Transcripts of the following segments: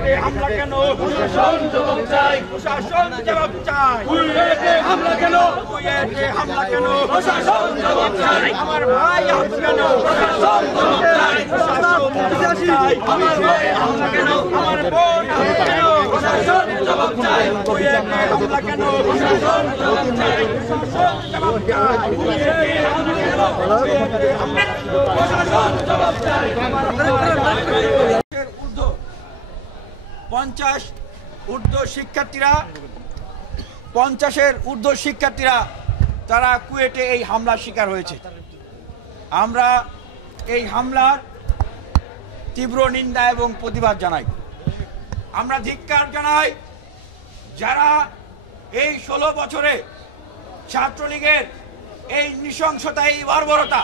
কুয়েটে হামলা কেন? প্রশাসন জবাব চাই, প্রশাসন জবাব চাই। কুয়েটে হামলা কেন? কুয়েটে হামলা কেন? প্রশাসন জবাব চাই। আমার ভাই আহত কেন? প্রশাসন জবাব চাই, প্রশাসন জবাব চাই। আমার ভাই হামলা কেন? আমার বোন আহত কেন? প্রশাসন জবাব চাই। কুয়েটে হামলা কেন? প্রশাসন জবাব চাই, প্রশাসন জবাব চাই। কুয়েটে হামলা কেন? কুয়েটে হামলা কেন? প্রশাসন জবাব চাই। 50 ঊর্ধ্ব শিক্ষার্থীরা 50-এর ঊর্ধ্ব শিক্ষার্থীরা তারা কুয়েটে এই হামলার শিকার হয়েছে। আমরা এই হামলার তীব্র নিন্দা এবং প্রতিবাদ জানাই। আমরা ধিক্কার জানাই যারা এই 16 বছরে ছাত্রলীগের এই নৃশংসতা, এই বর্বরতা,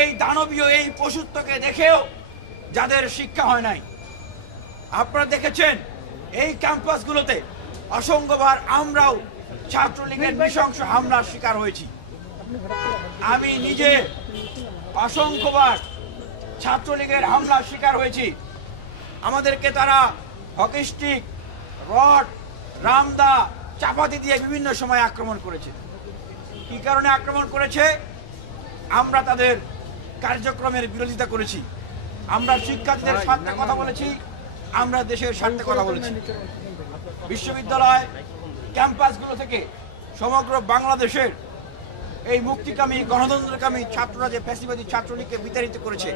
এই দানবীয় এই পশুত্বকে দেখেও যাদের শিক্ষা হয় নাই। আপনারা দেখেছেন এই ক্যাম্পাসগুলোতে অসংখ্যবার আমরাও ছাত্রলীগের নৃশংস হামলার শিকার হয়েছি। আমি নিজে অসংখ্যবার ছাত্রলীগের হামলার শিকার হয়েছি। আমাদেরকে তারা হকি স্টিক, রড, রামদা, চাপাতি দিয়ে বিভিন্ন সময় আক্রমণ করেছে। কি কারণে আক্রমণ করেছে? আমরা তাদের কার্যক্রমের বিরোধিতা করেছি। আমরা শিক্ষার্থীদের স্বার্থে কথা বলেছি, আমরা দেশের স্বার্থে কথা বলেছি। বিশ্ববিদ্যালয় ক্যাম্পাসগুলো থেকে সমগ্র বাংলাদেশের এই মুক্তিকামী গণতন্ত্রকামী ছাত্ররা যে ফ্যাসিবাদী ছাত্রলীগকে বিতাড়িত করেছে,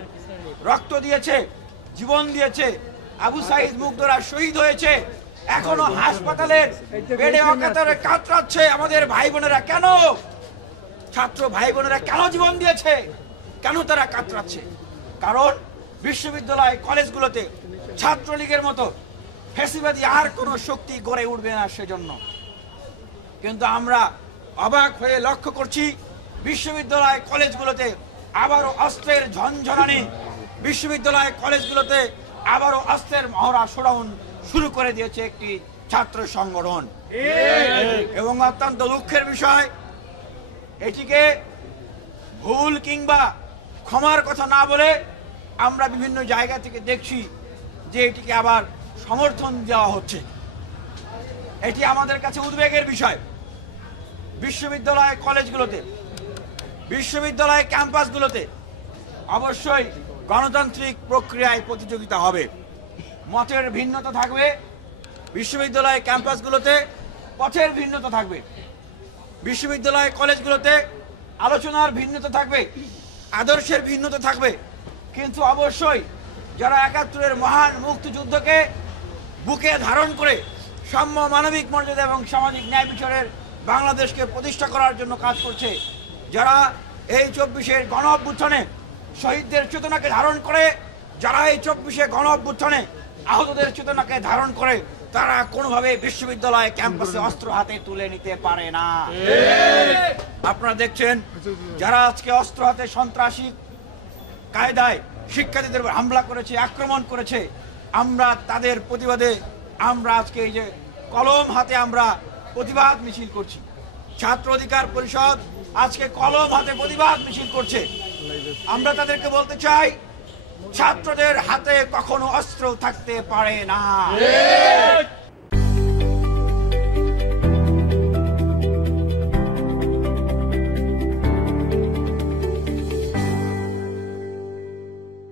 রক্ত দিয়েছে, জীবন দিয়েছে, আবু সাইদ মুগ্ধরা শহীদ হয়েছে, এখনো হাসপাতালের বেডে অকাতরে কাতরাচ্ছে আমাদের ভাই বোনেরা। কেন ছাত্র ভাই বোনেরা কেন জীবন দিয়েছে? কেন তারা কাতরাচ্ছে? কারণ বিশ্ববিদ্যালয় কলেজগুলোতে ছাত্রলীগের মতো ফ্যাসিবাদী আর কোনো শক্তি গড়ে উঠবে না সেজন্য। কিন্তু আমরা অবাক হয়ে লক্ষ্য করছি বিশ্ববিদ্যালয় কলেজগুলোতে আবারও অস্ত্রের ঝনঝনানি, বিশ্ববিদ্যালয় কলেজগুলোতে আবারও অস্ত্রের মহড়া শুরু করে দিয়েছে একটি ছাত্র সংগঠন। এবং অত্যন্ত দুঃখের বিষয়, এটিকে ভুল কিংবা ক্ষমার কথা না বলে আমরা বিভিন্ন জায়গা থেকে দেখছি যে এটিকে আবার সমর্থন দেওয়া হচ্ছে। এটি আমাদের কাছে উদ্বেগের বিষয়। বিশ্ববিদ্যালয় কলেজগুলোতে, বিশ্ববিদ্যালয় ক্যাম্পাসগুলোতে অবশ্যই গণতান্ত্রিক প্রক্রিয়ায় প্রতিযোগিতা হবে। মতের ভিন্নতা থাকবে, বিশ্ববিদ্যালয় ক্যাম্পাসগুলোতে পথের ভিন্নতা থাকবে, বিশ্ববিদ্যালয় কলেজগুলোতে আলোচনার ভিন্নতা থাকবে, আদর্শের ভিন্নতা থাকবে। কিন্তু অবশ্যই যারা ৭১-এর মহান মুক্তিযুদ্ধকে বুকে ধারণ করে সাম্য, মানবিক মর্যাদা এবং সামাজিক ন্যায় বিচারের বাংলাদেশকে প্রতিষ্ঠা করার জন্য কাজ করছে, যারা এই ২৪-এর গণ অভ্যুত্থানে শহীদদের চেতনাকে ধারণ করে, যারা এই ২৪-এ গণ অভ্যুত্থানে আহতদের চেতনাকে ধারণ করে, তারা কোনোভাবে বিশ্ববিদ্যালয় ক্যাম্পাসে অস্ত্র হাতে তুলে নিতে পারে না। আপনারা দেখছেন যারা আজকে অস্ত্র হাতে সন্ত্রাসী কায়দায় শিক্ষার্থীদের হামলা করেছে, আক্রমণ করেছে, আমরা তাদের প্রতিবাদে আমরা আজকে এই যে কলম হাতে আমরা প্রতিবাদ মিছিল করছি। ছাত্র অধিকার পরিষদ আজকে কলম হাতে প্রতিবাদ মিছিল করছে। আমরা তাদেরকে বলতে চাই, ছাত্রদের হাতে কখনো অস্ত্র থাকতে পারে না।